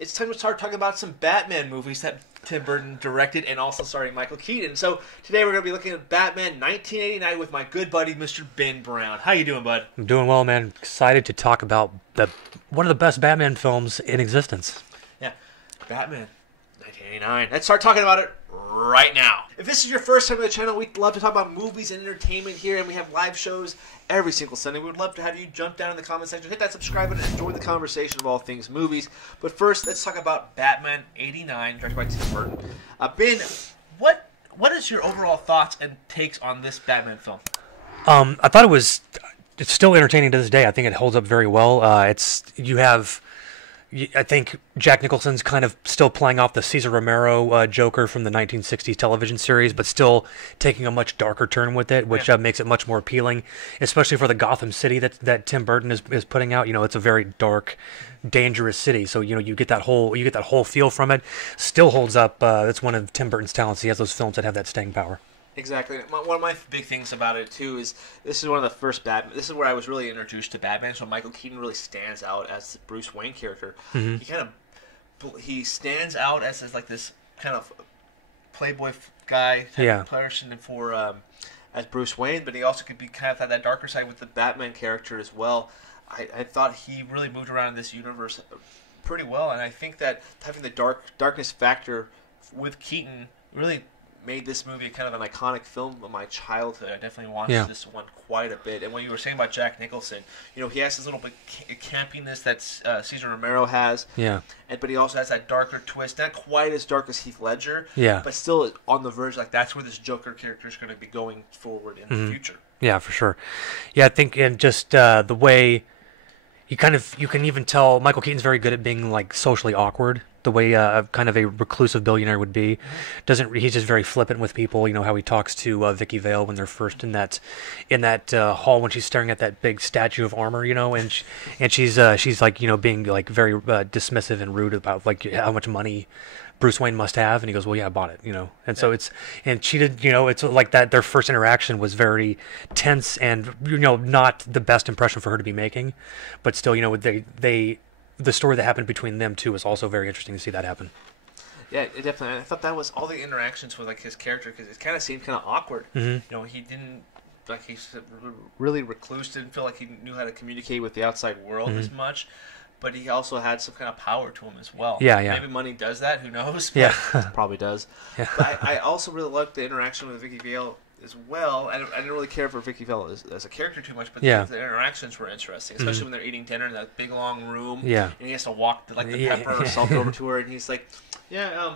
it's time to start talking about some Batman movies that Tim Burton directed and also starring Michael Keaton. So today we're going to be looking at Batman 1989 with my good buddy, Mr. Ben Brown. How you doing, bud? I'm doing well, man. Excited to talk about one of the best Batman films in existence. Yeah, Batman 1989. Let's start talking about it right now. If this is your first time on the channel, we'd love to talk about movies and entertainment here, and we have live shows every single Sunday. We would love to have you jump down in the comment section, hit that subscribe button, and join the conversation of all things movies. But first, let's talk about Batman 89, directed by Tim Burton. Ben, what is your overall thoughts and takes on this Batman film? I thought it's still entertaining to this day. I think it holds up very well. I think Jack Nicholson's kind of still playing off the Cesar Romero Joker from the 1960s television series, but still taking a much darker turn with it, which makes it much more appealing, especially for the Gotham City that Tim Burton is putting out. You know, it's a very dark, dangerous city, so you get that whole feel from it. Still holds up. It's one of Tim Burton's talents. He has those films that have that staying power. Exactly. One of my big things about it, too, is this is one of the first Batman. This is where I was really introduced to Batman, so Michael Keaton really stands out as the Bruce Wayne character. Mm-hmm. He stands out as like this kind of playboy guy type of person for as Bruce Wayne, but he also could be kind of that darker side with the Batman character as well. I thought he really moved around in this universe pretty well, and I think that having the darkness factor with Keaton really made this movie kind of an iconic film of my childhood. I definitely watched this one quite a bit. And what you were saying about Jack Nicholson, he has this little bit campiness that Cesar Romero has. Yeah. But he also has that darker twist, not quite as dark as Heath Ledger. Yeah. But still on the verge, like that's where this Joker character is going to be going forward in the future. Yeah, for sure. Yeah, I think and just the way you can even tell Michael Keaton's very good at being like socially awkward. The way kind of a reclusive billionaire would be, he's just very flippant with people. You know how he talks to Vicky Vale when they're first in that hall when she's staring at that big statue of armor. And she's like being like very dismissive and rude about like how much money Bruce Wayne must have, and he goes, well, yeah, I bought it, and so she did, it's like that. Their first interaction was very tense and not the best impression for her to be making, but still, the story that happened between them two was also very interesting to see that happen. Yeah, it definitely. I thought that was all the interactions with like his character because it kind of seemed kind of awkward. Mm-hmm. He didn't he's really recluse. Didn't feel like he knew how to communicate with the outside world as much. But he also had some kind of power to him as well. Yeah. Maybe money does that. Who knows? But it probably does. Yeah. But I also really liked the interaction with Vicky Vale as well. I didn't really care for Vicky Vale as a character too much, but the interactions were interesting, especially when they're eating dinner in that big long room. Yeah. And he has to walk the pepper or salt over to her, and he's like, I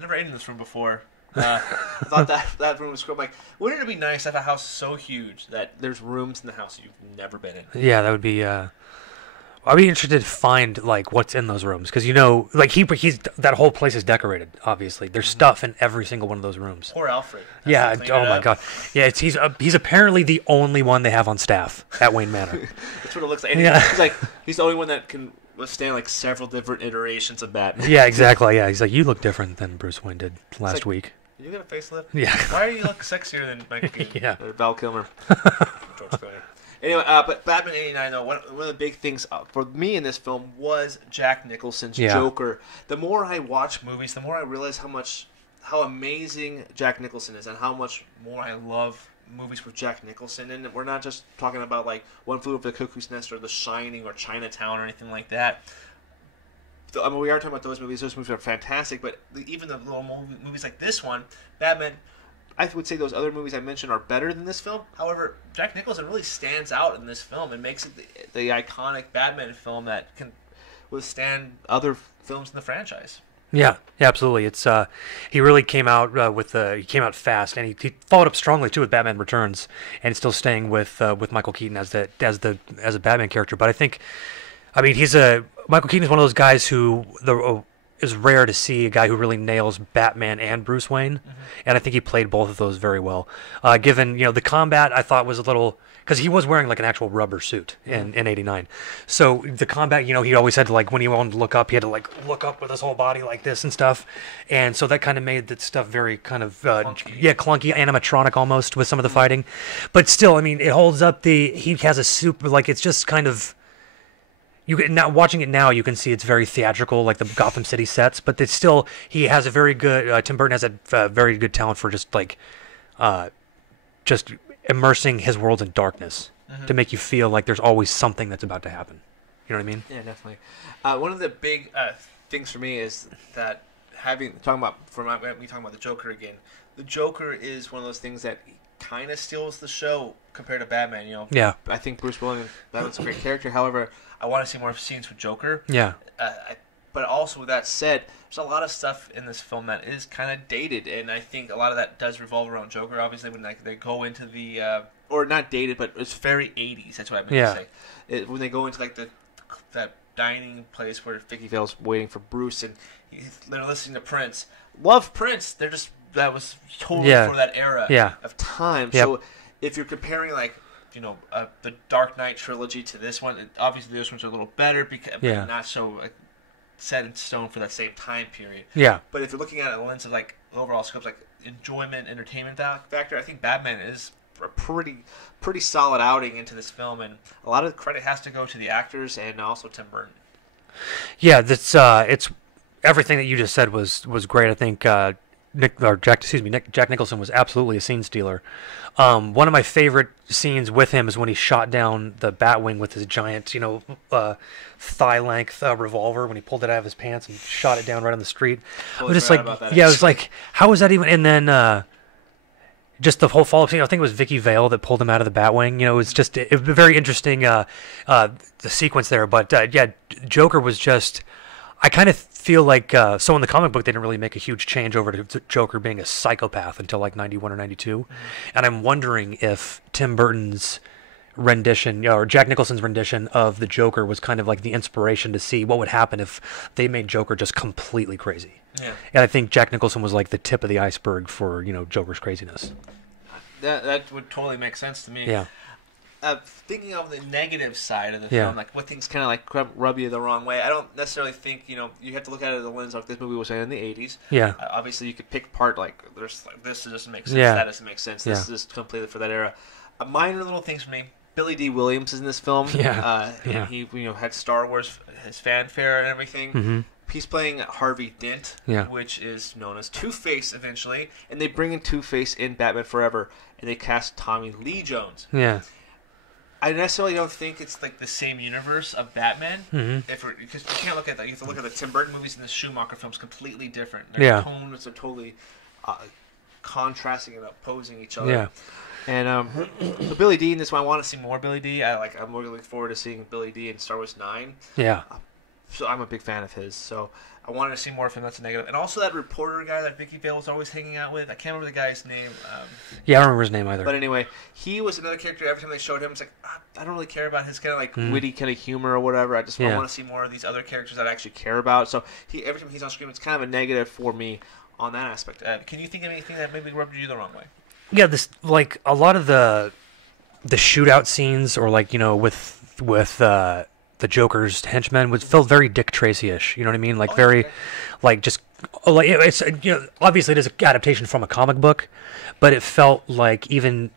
never ate in this room before. I thought that room was cool. Like, wouldn't it be nice to have a house so huge that there's rooms in the house you've never been in? Yeah, that would be... I'd be interested to find like what's in those rooms because he's that whole place is decorated. Obviously, there's stuff in every single one of those rooms. Poor Alfred. Yeah. Oh my God. Yeah. He's apparently the only one they have on staff at Wayne Manor. That's what it looks like. And he's the only one that can withstand like several different iterations of Batman. Yeah. Exactly. Yeah. He's like, you look different than Bruce Wayne did last week. You got a facelift? Yeah. Why do you look sexier than Michael Keaton? Yeah. Or Val Kilmer. George Clooney. Anyway, but Batman 89, though, one of the big things for me in this film was Jack Nicholson's Joker. The more I watch movies, the more I realize how amazing Jack Nicholson is and how much more I love movies with Jack Nicholson. And we're not just talking about like One Flew Over the Cuckoo's Nest or The Shining or Chinatown or anything like that. I mean, we are talking about those movies. Those movies are fantastic, but even the little movies like this one, Batman... I would say those other movies I mentioned are better than this film. However, Jack Nicholson really stands out in this film and makes it the iconic Batman film that can withstand other films in the franchise. Yeah, absolutely. It's he really came out he came out fast, and he followed up strongly too with Batman Returns, and it's still staying with Michael Keaton as a Batman character. But Michael Keaton is one of those guys who is rare to see a guy who really nails Batman and Bruce Wayne, and I think he played both of those very well. Given the combat, I thought was a little because he was wearing like an actual rubber suit in '89. So the combat, he always had to like when he wanted to look up, he had to like look up with his whole body like this and stuff, and so that kind of made that stuff very kind of clunky, animatronic almost with some of the fighting, but still, it holds up. He has a super it's just kind of. you can now watching it now, you can see it's very theatrical, like the Gotham City sets. But it's still he has a very good Tim Burton has a very good talent for just like just immersing his world in darkness to make you feel like there's always something that's about to happen. You know what I mean? Yeah, definitely. One of the big things for me is that talking about the Joker again. The Joker is one of those things that kind of steals the show compared to Batman. You know. Yeah. I think Bruce Williams, Batman's a great character. However, I want to see more scenes with Joker. Yeah. But also, with that said, there's a lot of stuff in this film that is kind of dated, and I think a lot of that does revolve around Joker. Obviously, when they go into the or not dated, but it's very 80s. That's what I meant to say. When they go into like that dining place where Vicky Vale's waiting for Bruce, and they're listening to Prince. Love Prince. That was totally for that era of time. Yep. So if you're comparing like the Dark Knight trilogy to this one, obviously those ones are a little better because not so set in stone for that same time period. Yeah. But if you're looking at it in the lens of like overall scopes, like enjoyment, entertainment factor, I think Batman is a pretty solid outing into this film, and a lot of the credit has to go to the actors and also Tim Burton. Yeah, that's it's everything that you just said was great. I think Jack Nicholson was absolutely a scene stealer. One of my favorite scenes with him is when he shot down the Batwing with his giant, thigh-length revolver when he pulled it out of his pants and shot it down right on the street. I was just like, it was like, how was that even? And then just the whole follow-up scene, I think it was Vicky Vale that pulled him out of the Batwing. It was just a very interesting the sequence there. But Joker was just. I kind of feel like so in the comic book they didn't really make a huge change over to Joker being a psychopath until like 91 or 92, and I'm wondering if Tim Burton's rendition or Jack Nicholson's rendition of the Joker was kind of like the inspiration to see what would happen if they made Joker just completely crazy. Yeah. And I think Jack Nicholson was like the tip of the iceberg for Joker's craziness. That would totally make sense to me. Yeah. Thinking of the negative side of the film, like what things kind of like rub you the wrong way. I don't necessarily think you have to look at it in the lens of this movie was made in the 80s. Yeah. Obviously, you could pick apart like this doesn't make sense. Yeah. That doesn't make sense. This is completely for that era. Minor little things for me. Billy Dee Williams is in this film. Yeah. He had Star Wars, his fanfare and everything. Mm-hmm. He's playing Harvey Dent, which is known as Two-Face eventually, and they bring in Two-Face in Batman Forever, and they cast Tommy Lee Jones. Yeah. I necessarily don't think it's like the same universe of Batman. Mm-hmm. Because you can't look at that. You have to look at the Tim Burton movies and the Schumacher films completely different. Their tones are totally contrasting and opposing each other. Yeah. And so Billy Dee in this one, I want to see more Billy Dee. I'm really looking forward to seeing Billy Dee in Star Wars 9. Yeah. So I'm a big fan of his. So I wanted to see more of him. That's a negative. And also that reporter guy that Vicky Vale was always hanging out with. I can't remember the guy's name. I don't remember his name either. But anyway, he was another character. Every time they showed him, it's like, I don't really care about his kind of like witty kind of humor or whatever. I just want to see more of these other characters that I actually care about. So every time he's on screen, it's kind of a negative for me on that aspect. Can you think of anything that maybe rubbed you the wrong way? Yeah, this like a lot of the shootout scenes, or like with the Joker's henchmen felt very Dick Tracy-ish. You know what I mean? Like like just like it's obviously it is an adaptation from a comic book, but it felt like it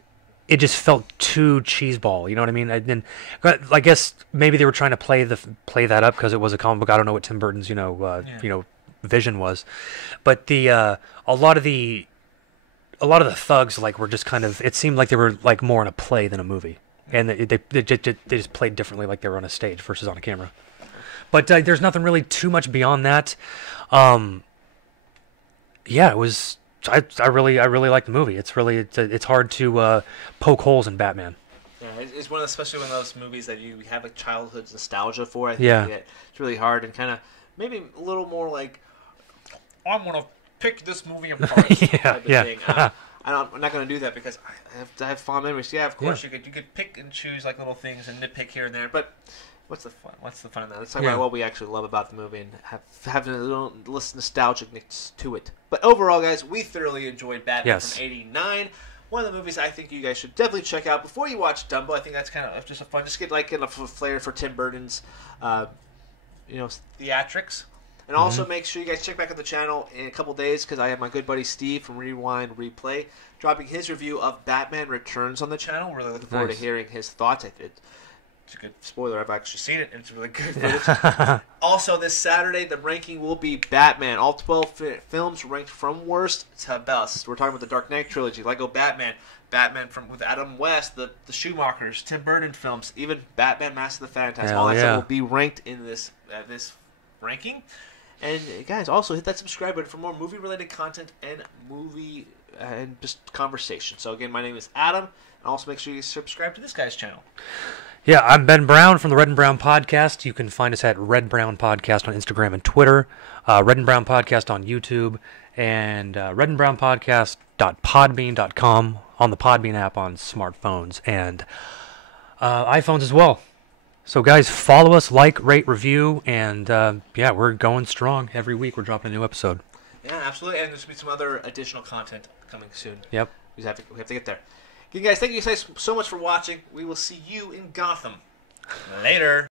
just felt too cheeseball. You know what I mean? And I guess maybe they were trying to play that up because it was a comic book. I don't know what Tim Burton's vision was, but a lot of the thugs were just kind of. It seemed like they were like more in a play tin a movie. And they just played differently, like they were on a stage versus on a camera. But there's nothing really too much beyond that. It was. I really like the movie. It's hard to poke holes in Batman. Yeah, it's especially one of those movies that you have like childhood nostalgia for. I think it's really hard and kind of maybe a little more like I'm gonna pick this movie apart type of thing. I'm not going to do that because I have fond memories. Yeah, of course you could pick and choose like little things and nitpick here and there, but what's the fun? What's the fun in that? Let's talk about what we actually love about the movie and have a little nostalgicness to it. But overall, guys, we thoroughly enjoyed Batman from '89. One of the movies I think you guys should definitely check out before you watch Dumbo. I think that's kind of just a fun, just get like a flair for Tim Burton's, theatrics. And also make sure you guys check back on the channel in a couple days because I have my good buddy Steve from Rewind Replay dropping his review of Batman Returns on the channel. We're really looking forward to hearing his thoughts. It's a good spoiler. I've actually seen it, and it's really good footage. Also, this Saturday, the ranking will be Batman. All 12 films ranked from worst to best. We're talking about the Dark Knight trilogy, Lego Batman, Batman with Adam West, the Schumachers, Tim Burton films, even Batman: Mask of the Phantasm. All that stuff will be ranked in this ranking. And guys, also hit that subscribe button for more movie-related content and just conversation. So again, my name is Adam, and also make sure you subscribe to this guy's channel. Yeah, I'm Ben Brown from the Red and Brown Podcast. You can find us at Red Brown Podcast on Instagram and Twitter, Red and Brown Podcast on YouTube, and redandbrownpodcast.podbean.com on the Podbean app on smartphones and iPhones as well. So guys, follow us, like, rate, review, and we're going strong. Every week we're dropping a new episode. Yeah, absolutely, and there's going to be some other additional content coming soon. Yep. We have to get there. Okay, guys, thank you guys so much for watching. We will see you in Gotham. Later.